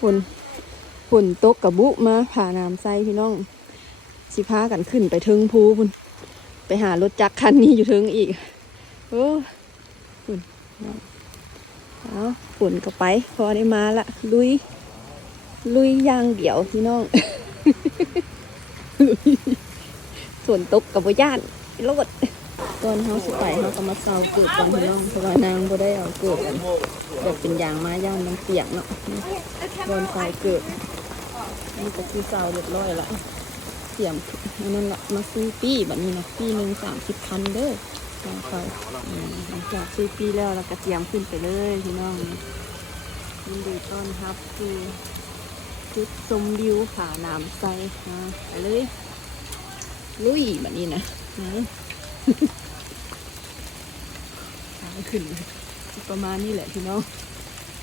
ฝนตกกับบุมาผ่าน้ำใส่พี่น้องสิพากันขึ้นไปถึงภูพุ่นไปหารถจักรคันนี้อยู่ถึงอีกโอ้ฝุ่นเอาฝุ่นก็ไปพอได้มาละลุยย่างเดี่ยวพี่น้อง ฝนตกกับบ่ย่านรถตอนเขาสุดไปเขาก็มาเซาเกิดกันพี่น้องเพราะว่านางบ่ได้เอาเกิดกันแบบเป็นยางไม้ย่านมันเปียกเนาะโดนไฟเกิดนี่ก็คือเซาเรียบร้อยละเตรียมนั่นละมาซื้อปีแบบนี้นะปีหนึ่ง30,000เด้อทางไฟหลังจากซื้อปีแล้วเราก็เตรียมขึ้นไปเลยพี่น้องยินดีต้อนรับคือจุดชมวิวผาหนามไซไปเลยลุยแบบนี้นะทางขึ้นประมาณนี้แหละพี่น้อง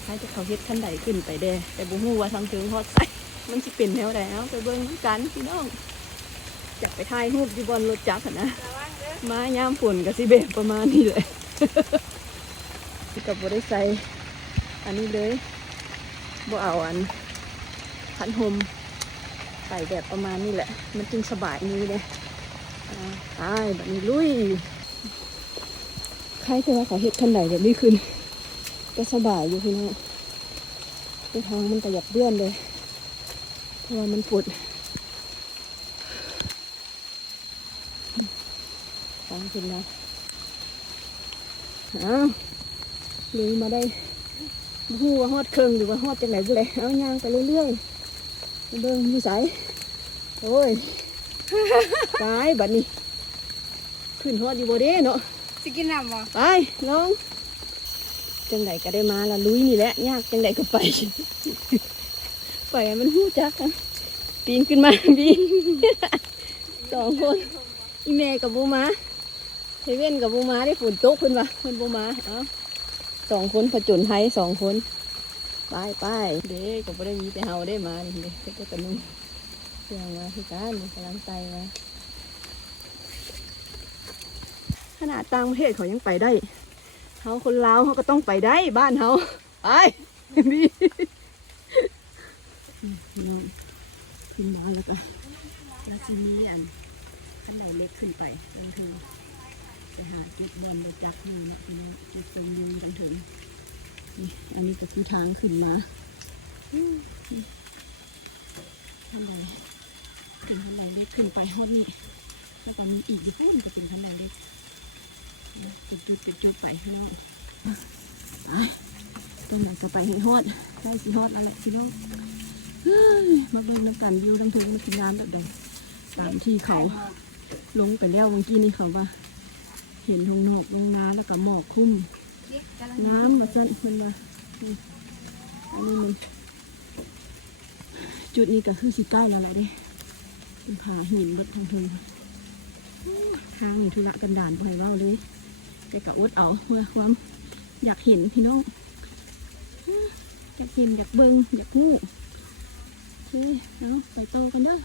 ให้จะเขาเฮ็ดขั้นใดขึ้นไปเด้แต่บุ้งหัวทางถึงฮอดใส่มันจะเป็นแนวใดเอาไปเบิ้งกันพี่น้องจับไปถ่ายรูปอยู่บนรถจักรนะมายามฝนกับสิเบะประมาณนี้เลยกับบได้ใส่อันนี้เลยบ่เอาอันพันห่มใส่แบบประมาณนี้แหละมันจึงสบายมือเลยตายแบบนี้ลุยใครจะว่าเขาเฮ็ดขั้นใดแบบนี้ขึ้นก็สบายอยู่พี่น้องทางมันกระยับเบื้อนเลยเพราะว่ามันปวดฟังขึ้นแล้วลุยมาได้หูว่าฮอดเครื่องหรือว่าฮอดจากไหนก็เลยเอาย่างไปเรื่อยๆเบิ่งมีสายโอ้ยตายบัดนี้ขึ้นฮอดอยู่บ่เด้เนาะสิกินน้ำบ่ไปลองจังไหนก็ได้มาละลุยนี่แหละยากจังไหนก็ไปไปมันหู้จักนะปีนขึ้นมาปีน2 คนอีแม่กับบูมาเทเว่นกับบูมาได้ฝนตกขึ้นมาขึ้นบูมา2 คนผจญภัย2 คนไปเด็กก็ไม่ได้มีแต่เฮาได้มาเด็กก็จะนุ่งเสื่องมาที่การกำลังใจมาขนาดต่างประเทศเขายังไปได้เฮาคนลาวเขาก็ต้องไปได้บ้านเฮาไปดีขึ้นมาแล้วก็จะมีอันข้างในเล็กขึ้นไปแล้วเธอไปหาจุดบอลไปจับมือนะจุดตรงยืนถึงนี่อันนี้ก็คือทางขึ้นมาข้างในเล็กขึ้นไปฮอดนี่แล้วก็มีอีกอยู่ข้างในจะเป็นข้างในเล็กจุดไปพี่น้องตรงไหนก็ไปให้ฮอดได้สิฮอดอะไรพี่น้องมาเบิ่งน้ำกันวิวน้ำทุ่งน้ำกินน้ำแบบเดิมตามที่เขาลงไปแล้วเมื่อกี้นี่เขาว่าเห็นหงนกลงน้ำแล้วก็หมอกคุ้มน้ำมาเส้นมันมาอันนี้มันจุดนี้ก็คือสิใกล้แล้วแหละดิผาหินเบิดทางทุ่งทางธุระกันดานไปเล่าเลยแต่กะอุดเอาเพื่อความอยากเห็นพี่น้องอยากเห็นอยากเบิ้งอยากงูเฮ้ยเอาไปโตกันเด้อ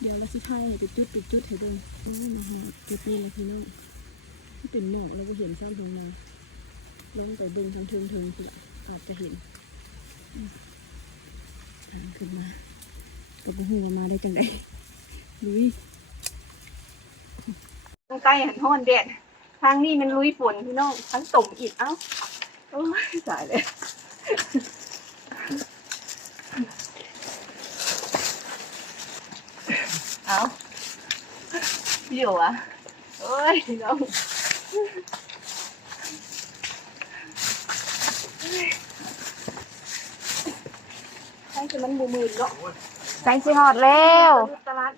เดี๋ยวเราสิพายจุดให้เบิ้งจุดนี้เลยพี่น้องเป็นหมอกเราก็เห็นซ้ำลงมาลงไปเบิ้งทางเทิงอาจจะเห็นทางขึ้นมาตัวหัวมาได้จังไดลุยตรงใต้หันห้อนแดดทางนี้มันลุยฝนพี่น้องทั้งตมอีกเอ้าโอ้ยตายเลยเอาเดี๋ยวอ่ะโอ้ยน้องใช่คือมันบูมืดเนาะ ใกล้สิฮอดแล้วตลาด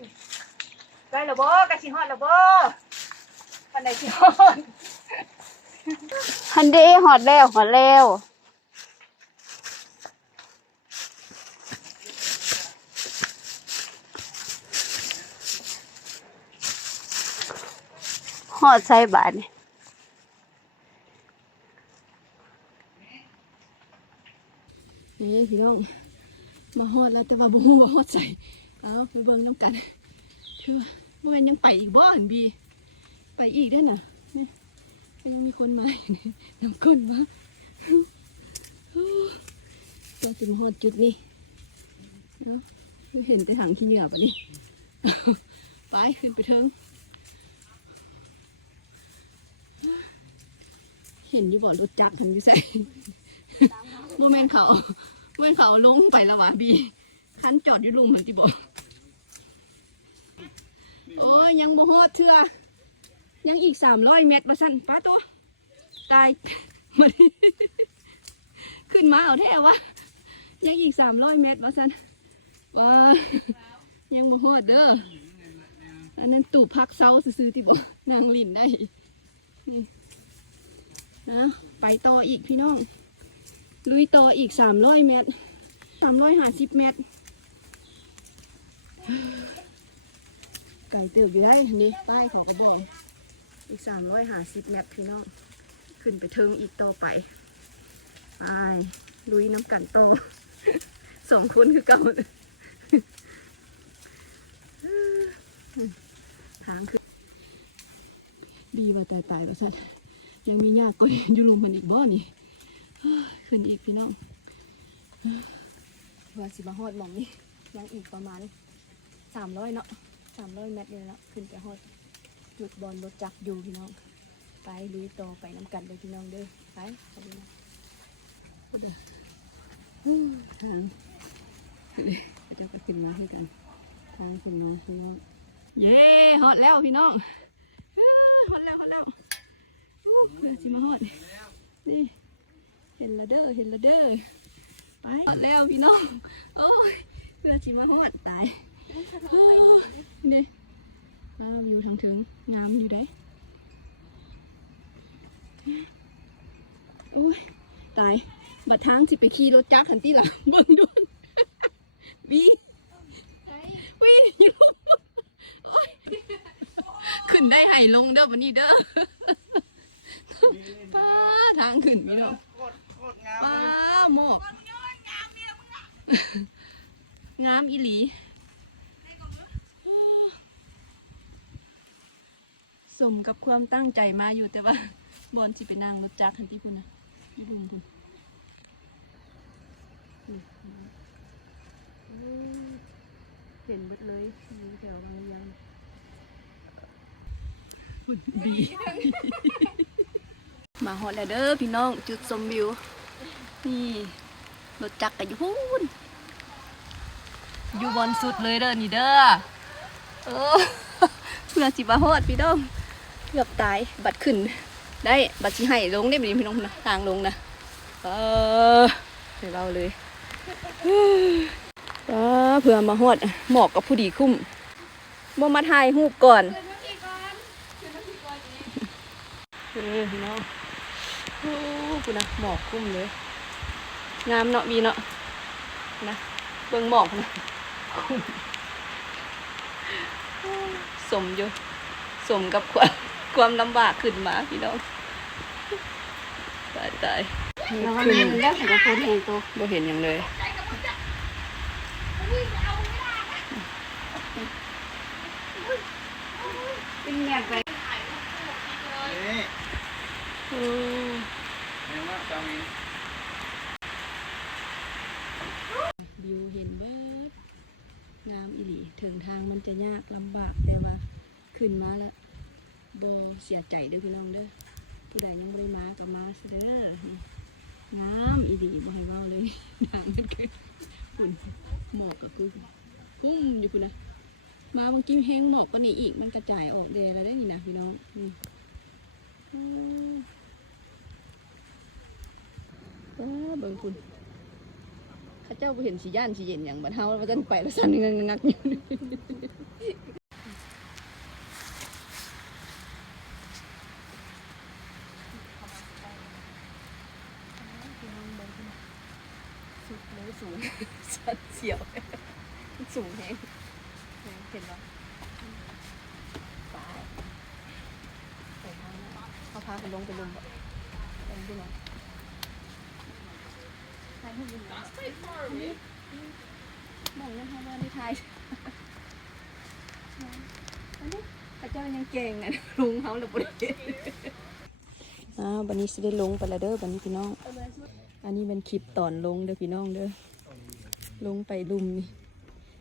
ใกล้แล้วบ่ใกล้สิฮอดแล้วบ่ปันใดสิฮอดฮันเดฮอดแล้วฮอดใส่บาทนี่พี่น้องมาฮอดแล้วแต่ว่าบ่ฮู้ว่าฮอดใส่เอาไปเบิ่งน้ำกันคือว่ามันยังไปอีกบ่หันบีไปอีกได้น่ะนี่ยังมีคนมาน้ำคนมาต้องถึงฮอดจุดนี้ เนาะเห็นแต่ถังขี้เหงื่อปะนี่ ไปขึ้นไปเทิงเห็นอยู่บ่รถจักรเห็นอยู่ใส่ โมเมนต์เขาลงไปแล้ววะบีคันจอดอยู่ลุมเหมือนที่บอกโอ้ยยังโมโหเถื่อยังอีก300 เมตรมาสั่นป้าตัวตาย มาดิขึ้นมาเอาแท้วะยังอีก300 เมตรมาสั่นว้ายังโมโหเด้ออันนั้นตู่พักเซาซื้อๆที่บอกนางลินได้นี่นะไปต่ออีกพี่น้องลุยต่ออีก300 เมตร350 เมตรไก่ตื่นอยู่ได้นี่ป้ายขอกระบอกอีก350 เมตรพี่น้องขึ้นไปเทิงอีกต่อไปไปลุยน้ำกันต่อ 2 คนคือเก่าทางคือดีว่าตายว่าสัตว์ยังมียากก็อยู่ลมมันอีกบ่นี่ขึ้นอีกพี่น้องว่าสิมาฮอดหมองนี่ยังอีกประมาณ300เนาะ300 เมตรเลยแล้วขึ้นไปฮอดจุดบอลรถจักรอยู่พี่น้องไปลุยต่อไปน้ำกันเลยพี่น้องเด้อไปขอบคุณนะเด้อทางเดี๋ยวก็ขึ้นมาให้กันทางขึ้นน้องพี่น้องเย้ฮอดแล้วพี่น้องฮอดแล้วเพื่อสิมาฮอดนี่เห็นละเด้อไปฮอดแล้วพี่น้องโอ้ยเพื่อสิมาฮอดตายนี่วิวทางถึงงามอยู่ได้โอ้ยตายบัดทางสิไปขี่รถจักรขันตีหลังเบิ่งดูบีอยู่ขึ้นได้ไห่ลงเด้อวันนี้เด้อป้าทางขึ้นพี่น้องป้าหมอกงามอีหลีสมกับความตั้งใจมาอยู่แต่ว่าบอลสิไปนั่งรถจักรคันที่พุ่นนะที่บุญพุ่นเห็นหมดเลยมีแถวบางยังดี มาฮอดแล้วเด้อพี่น้องจุดชมวิวนี่รถจักรกับอยู่พุ่นอยู่บนสุดเลยเด้อนี่เด้อเพื่อสิมาฮอดพี่น้องเกือบตายบัดขึ้นได้บัดสิให้ลงได้บ่พี่น้องนะทางลงนะให้เราเลยเพื่อมาฮอดหมอกกับผู้ดีคุ้มบ่มาถ่ายรูปก่อนพี่น้องคุณนะหมอกคุ้มเลยงามเนาะบีเนาะนะเบิ่งหมอกนะสมอยู่สมกับความลำบากขึ้นมาพี่น้องตายแล้วมันแล้วแต่คนเห็นตัว บ่เห็นอย่างเลยเป็นเงียบไปวิวเห็นเบิดงามอีหลีถึงทางมันจะยากลำบากแต่ว่าขึ้นมาแล้วบ่เสียใจเด้อพี่น้องเด้อผู้ใดยังไม่มาก็มาเด้องามอีหลีบ่ให้เว้าเลยทางมันคือฝุ่นหมอกก็คือพุ่งอยู่พุ่นนะมาบางกี้แห้งหมอกก็นี่อีกมันกระจายออกเดแล้วได้นี่นะพี่น้องเบิ่งคุณข้าเจ้าบ่เห็นสีย่านสีเย็นอย่างบัดเฮาว่าจันไปแล้วสั่นงักอยู่สุดเลยสูงสัดเสียวสูงแฮงเห็นบ่ไปทางนั้นเขาพากันลงไปลุมบ่ลงไปหน่อยถ่ายรูปอยู่ไหนมองยังไงว่าในไทยอันนี้พระเจ้ายังเก่งนะลุงเขาหรือบริเวณวันนี้สิได้ลงไปแล้วเด้อวันนี้พี่น้องอันนี้เป็นคลิปตอนลงเด้อพี่น้องเด้อลงไปลุมนี่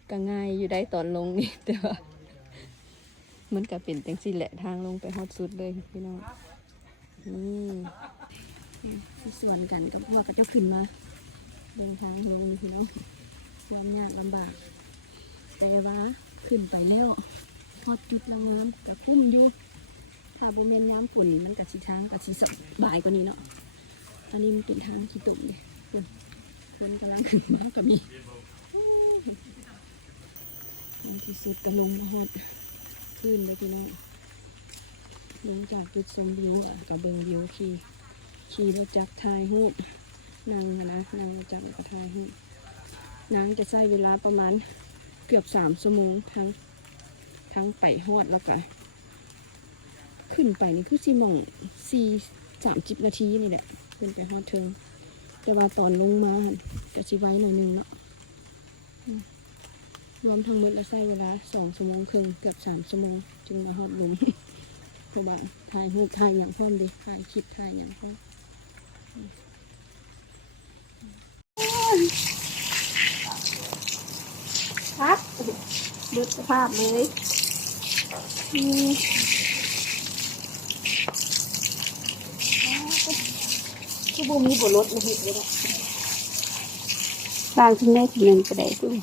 ก็ง่ายอยู่ได้ตอนลงนี่ แต่ว่ามันก็เป็นจังซี่แหละทางลงไปฮอดสุดเลยพี่น้องนี่ส่วนกันก็ว่าก็จะขึ้นมาเดินทางนี้พี่น้องลำยากลำบากแต่ว่าขึ้นไปแล้วฮอดจุดละงามก็คุ้มอยู่ถ้าบ่แม่นน้ำฝุ่นมันก็สิทางก็สิสบายกว่านี้เนาะอันนี้มันเป็นทางที่ตกเลยมันกำลังขึ้นมาก็มีมันที่สุดกระลงมาฮอดขึ้นเลยพี่น้องหลังจากจุดชมวิวกับเบิงวิวขี่รถจักรถ่ายรูปนั่งนั่งรถจักรแล้วก็ถ่ายรูปนางจะใช้เวลาประมาณเกือบ3 ชั่วโมงทั้งไปฮอดแล้วก็ขึ้นไปนี่คือ30 นาทีนี่แหละขึ้นไปฮอดเทิงแต่ว่าตอนลงมาก็สิไว้หน่อยนึงเนาะรวมทั้งหมดแล้วใช้เวลา2 ชั่วโมงครึ่งเกือบ3 ชั่วโมงจึงมาฮอดหลุม เพราะว่าถ่ายรูปถ่ายอย่างพร้อมเด็กถ่ายคลิปถ่ายอย่างพร้อมครับดูสภาพเลยคือบูมีบทรถมาเห็นเลยนะสร้างขึ้นได้ถึงเงินกระไดด้วย